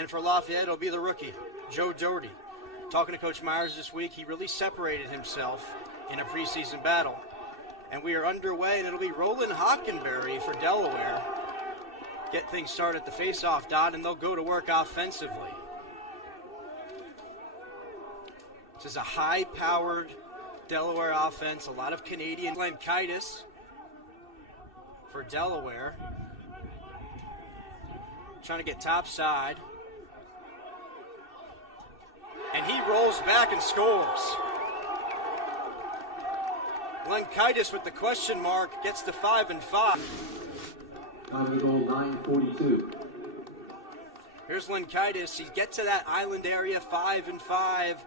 And for Lafayette, it'll be the rookie, Joe Doherty. Talking to Coach Myers this week, he really separated himself in a preseason battle. And we are underway, and it'll be Roland Hockenberry for Delaware. Get things started at the face-off dot, and they'll go to work offensively. This is a high-powered Delaware offense, a lot of Canadian. Lankitis for Delaware. Trying to get top side. And he rolls back and scores. Lankitis with the question mark gets to 5-5. Time of the goal, 9:42. Here's Lankitis. He gets to that island area, 5-5.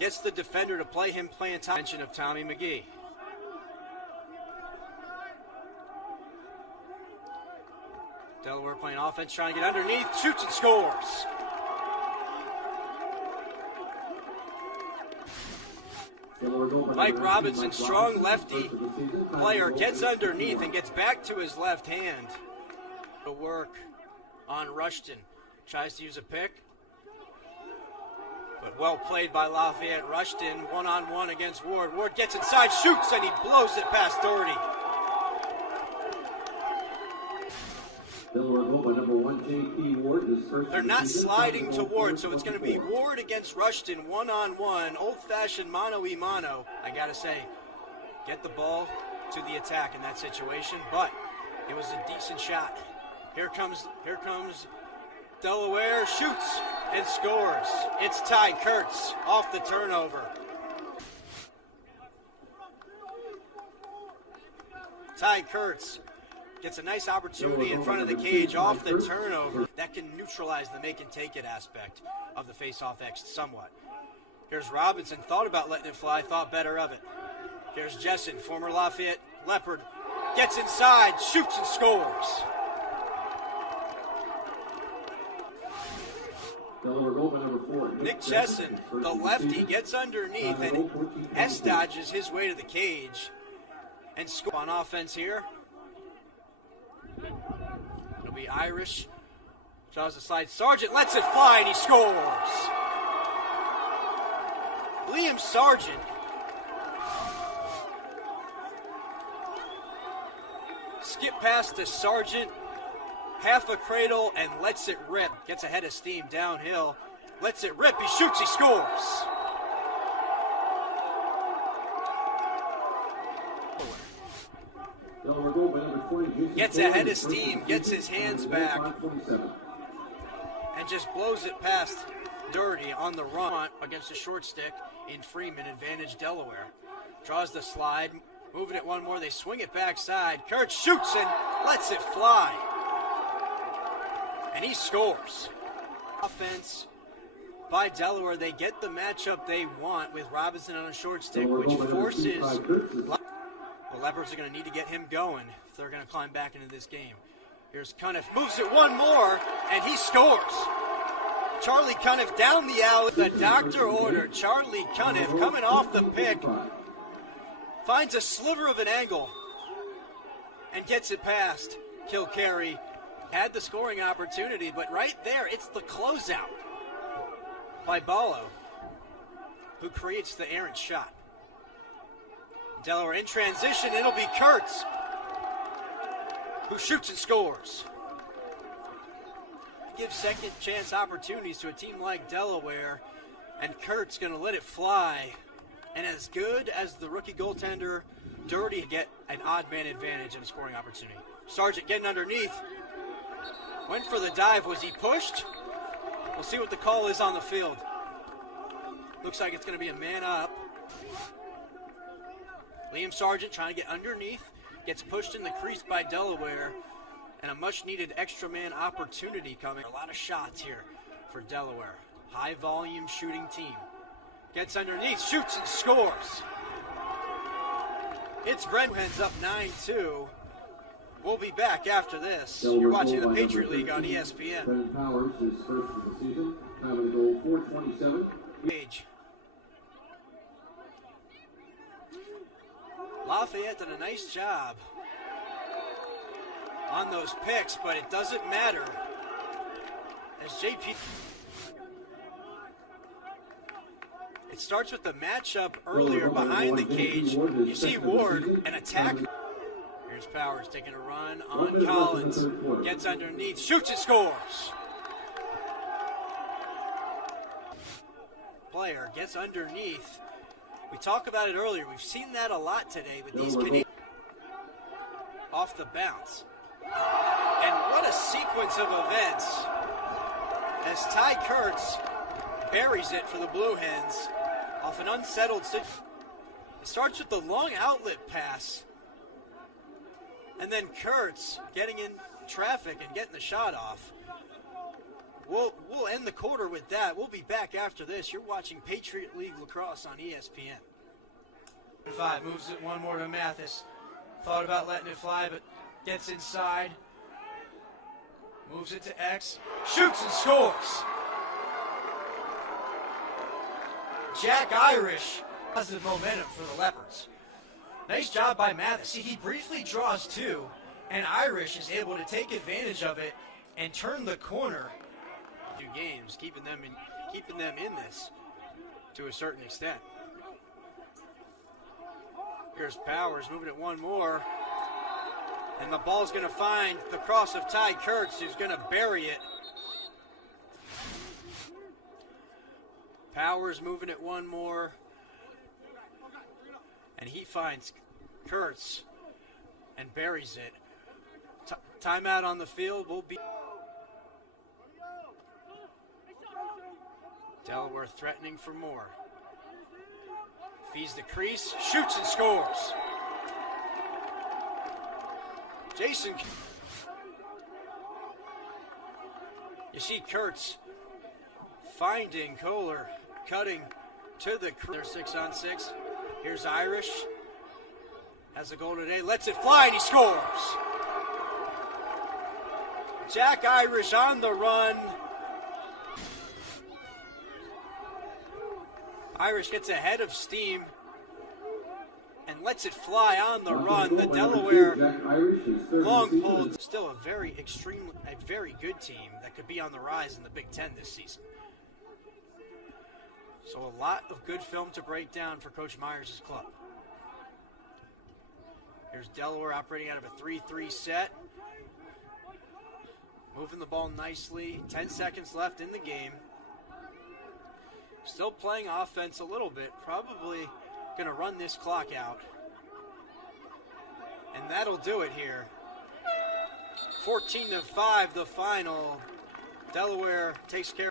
Gets the defender to play him playing top. Mention of Tommy McGee. Delaware playing offense, trying to get underneath, shoots and scores. Mike Robinson, strong lefty player, gets underneath and gets back to his left hand. To work on Rushton. Tries to use a pick. But well played by Lafayette. Rushton, one-on-one against Ward. Ward gets inside, shoots, and he blows it past Doherty. Delaware goal by number 1, J.P. Ward. They're not sliding to Ward, so it's going to be Ward against Rushton, one-on-one, old-fashioned mano-y-mano. I got to say, get the ball to the attack in that situation, but it was a decent shot. Here comes Delaware, shoots and scores. It's Ty Kurtz off the turnover. Ty Kurtz gets a nice opportunity in front of the cage off the turnover. That can neutralize the make-and-take-it aspect of the face-off X somewhat. Here's Robinson, thought about letting it fly, thought better of it. Here's Jessen, former Lafayette Leopard, gets inside, shoots and scores. Delaware goal by number 4. Nick Jessen, the lefty, gets underneath and S-dodges his way to the cage and scores on offense here. It'll be Irish. Draws the slide. Sargent lets it fly and he scores. Liam Sargent. Skip past to Sargent. Half a cradle and lets it rip. Gets ahead of steam downhill. Lets it rip. He shoots. He scores. Gets ahead of steam. Gets his hands back. And just blows it past Doherty on the run against a short stick in Freeman. Advantage Delaware. Draws the slide. Moving it one more. They swing it backside. Kurtz shoots and lets it fly. And he scores. Offense by Delaware. They get the matchup they want with Robinson on a short stick, which forces the Leopards are going to need to get him going if they're going to climb back into this game. Here's Cunniff, moves it one more, and he scores. Charlie Cunniff down the alley. The doctor ordered. Charlie Cunniff coming off the pick, finds a sliver of an angle, and gets it past Kilcarry. Had the scoring opportunity, but right there, it's the closeout by Ballo, who creates the errant shot. Delaware in transition, it'll be Kurtz, who shoots and scores. Give second chance opportunities to a team like Delaware, and Kurtz going to let it fly. And as good as the rookie goaltender, Doherty get an odd man advantage and a scoring opportunity. Sargent getting underneath. Went for the dive. Was he pushed? We'll see what the call is on the field. Looks like it's going to be a man up. Liam Sargent trying to get underneath. Gets pushed in the crease by Delaware. And a much-needed extra man opportunity coming. A lot of shots here for Delaware. High-volume shooting team. Gets underneath, shoots and scores. It's Brent, ends up 9-2. We'll be back after this. You're watching the Patriot League on ESPN. Ben Powers is first of the season. Time of the goal, 4:27. Page. Lafayette did a nice job on those picks, but it doesn't matter as JP. It starts with the matchup earlier behind the cage. You see Ward, an attack. Here's Powers taking a run on Collins. Gets underneath, shoots and scores. Player gets underneath. We talked about it earlier. We've seen that a lot today with these Canadians. Off the bounce. And what a sequence of events as Ty Kurtz buries it for the Blue Hens off an unsettled situation. It starts with the long outlet pass, and then Kurtz getting in traffic and getting the shot off. We'll end the quarter with that. We'll be back after this. You're watching Patriot League Lacrosse on ESPN. 5 moves it one more to Mathis. Thought about letting it fly, but gets inside. Moves it to X. Shoots and scores. Jack Irish has the momentum for the Leopards. Nice job by Mathis. See, he briefly draws 2, and Irish is able to take advantage of it and turn the corner. 2 games, keeping them in this to a certain extent. Here's Powers moving it one more. And the ball's going to find the cross of Ty Kurtz, who's going to bury it. Powers moving it one more. And he finds Kurtz and buries it. Timeout on the field will be. Delaware threatening for more. Feeds the crease, shoots and scores. Jason. You see Kurtz finding Kohler, cutting to the crease. 6-on-6. Here's Irish. Has a goal today, lets it fly, and he scores. Jack Irish on the run. Irish gets ahead of steam and lets it fly on the run. The Delaware long pull, still a very good team that could be on the rise in the Big Ten this season. So a lot of good film to break down for Coach Myers' club. Here's Delaware operating out of a 3-3 set. Moving the ball nicely. 10 seconds left in the game. Still playing offense a little bit. Probably going to run this clock out. And that'll do it here. 14-5 the final. Delaware takes care.